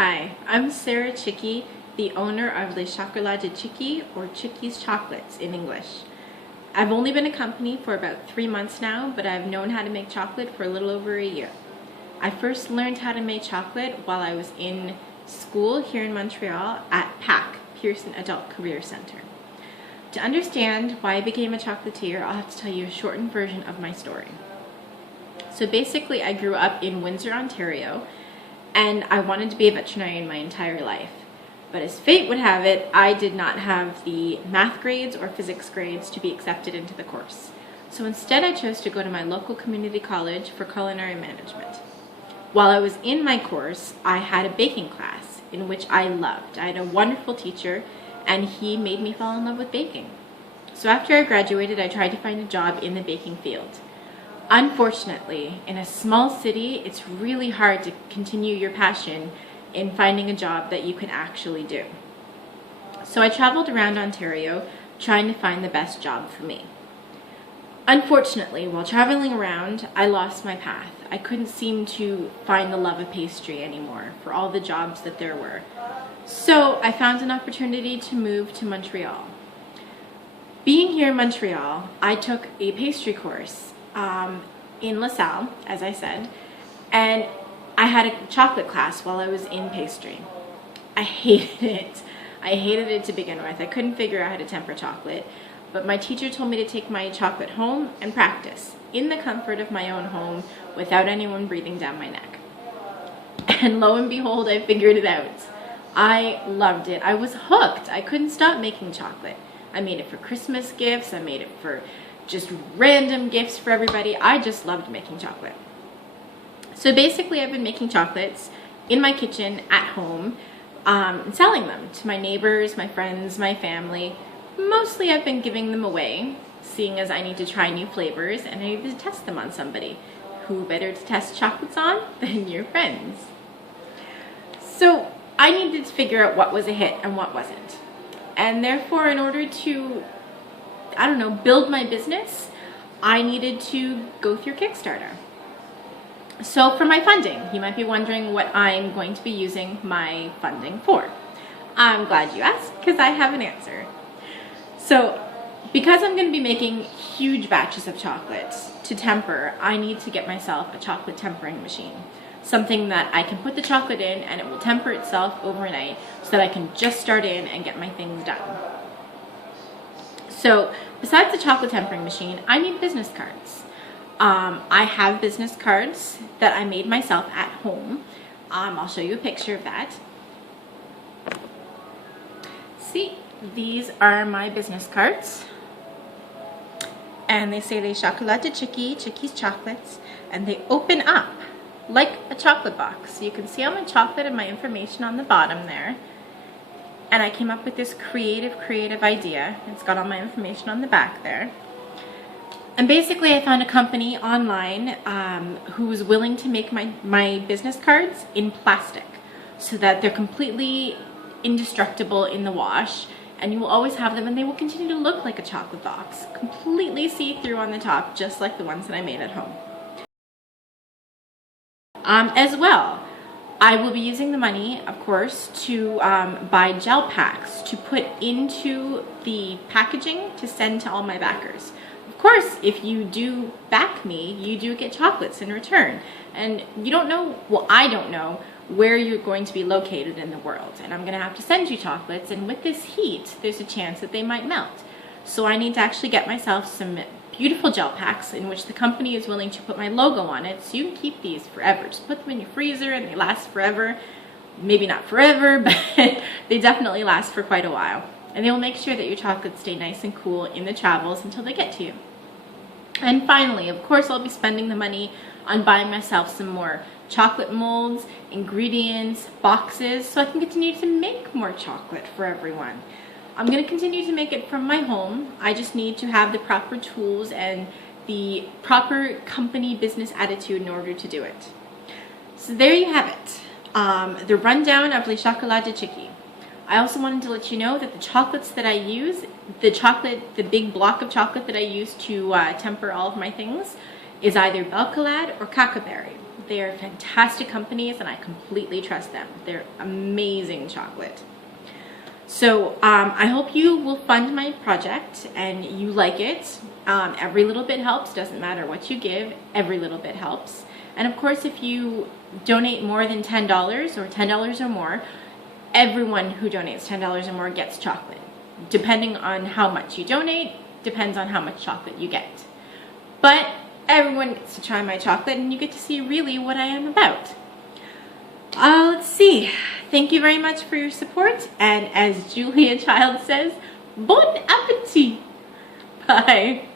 Hi, I'm Sarah Chickee, the owner of Le Chocolat de Chickee, or Chickee's Chocolates in English. I've only been a company for about 3 months now, but I've known how to make chocolate for a little over a year. I first learned how to make chocolate while I was in school here in Montreal at PAC, Pearson Adult Career Center. To understand why I became a chocolatier, I'll have to tell you a shortened version of my story. So basically, I grew up in Windsor, Ontario, and I wanted to be a veterinarian my entire life. But as fate would have it, I did not have the math grades or physics grades to be accepted into the course. So instead, I chose to go to my local community college for culinary management. While I was in my course, I had a baking class in which I loved. I had a wonderful teacher, and he made me fall in love with baking. So after I graduated, I tried to find a job in the baking field. Unfortunately, in a small city, it's really hard to continue your passion in finding a job that you can actually do. So I traveled around Ontario trying to find the best job for me. Unfortunately, while traveling around, I lost my path. I couldn't seem to find the love of pastry anymore for all the jobs that there were. So I found an opportunity to move to Montreal. Being here in Montreal, I took a pastry course in LaSalle, as I said, and I had a chocolate class while I was in pastry. I hated it. I hated it to begin with. I couldn't figure out how to temper chocolate, but my teacher told me to take my chocolate home and practice in the comfort of my own home without anyone breathing down my neck. And lo and behold, I figured it out. I loved it. I was hooked. I couldn't stop making chocolate. I made it for Christmas gifts. I made it for just random gifts for everybody. I just loved making chocolate. So basically, I've been making chocolates in my kitchen at home and selling them to my neighbors, my friends, my family. Mostly I've been giving them away, seeing as I need to try new flavors and I need to test them on somebody. Who better to test chocolates on than your friends? So I needed to figure out what was a hit and what wasn't. And therefore, in order to build my business, I needed to go through Kickstarter. So for my funding, you might be wondering what I'm going to be using my funding for. I'm glad you asked, because I have an answer. So because I'm going to be making huge batches of chocolates to temper, I need to get myself a chocolate tempering machine. Something that I can put the chocolate in and it will temper itself overnight so that I can just start in and get my things done. So besides the chocolate tempering machine, I need business cards. I have business cards that I made myself at home. I'll show you a picture of that. See, these are my business cards. And they say Les Chocolats de Chickee, Chickee's Chocolates, and they open up like a chocolate box. So you can see all my chocolate and my information on the bottom there. And I came up with this creative idea. It's got all my information on the back there. And basically I found a company online who was willing to make my business cards in plastic so that they're completely indestructible in the wash and you will always have them and they will continue to look like a chocolate box, completely see-through on the top, just like the ones that I made at home. As well, I will be using the money, of course, to buy gel packs to put into the packaging to send to all my backers. Of course, if you do back me, you do get chocolates in return. And you don't know, well, I don't know where you're going to be located in the world. And I'm gonna have to send you chocolates, and with this heat, there's a chance that they might melt. So I need to actually get myself some beautiful gel packs in which the company is willing to put my logo on it, so you can keep these forever. Just put them in your freezer and they last forever. Maybe not forever, but they definitely last for quite a while. And they will make sure that your chocolates stay nice and cool in the travels until they get to you. And finally, of course, I'll be spending the money on buying myself some more chocolate molds, ingredients, boxes, so I can continue to make more chocolate for everyone. I'm going to continue to make it from my home. I just need to have the proper tools and the proper company business attitude in order to do it. So there you have it, the rundown of Les Chocolats de Chickee. I also wanted to let you know that the chocolates that I use, the big block of chocolate that I use to temper all of my things, is either Belcolade or Cacaberry. They are fantastic companies and I completely trust them. They're amazing chocolate. So I hope you will fund my project and you like it. Every little bit helps, doesn't matter what you give, every little bit helps. And of course, if you donate more than $10 or $10 or more, everyone who donates $10 or more gets chocolate. Depending on how much you donate, depends on how much chocolate you get. But everyone gets to try my chocolate and you get to see really what I am about. Let's see. Thank you very much for your support. And as Julia Child says, bon appetit. Bye.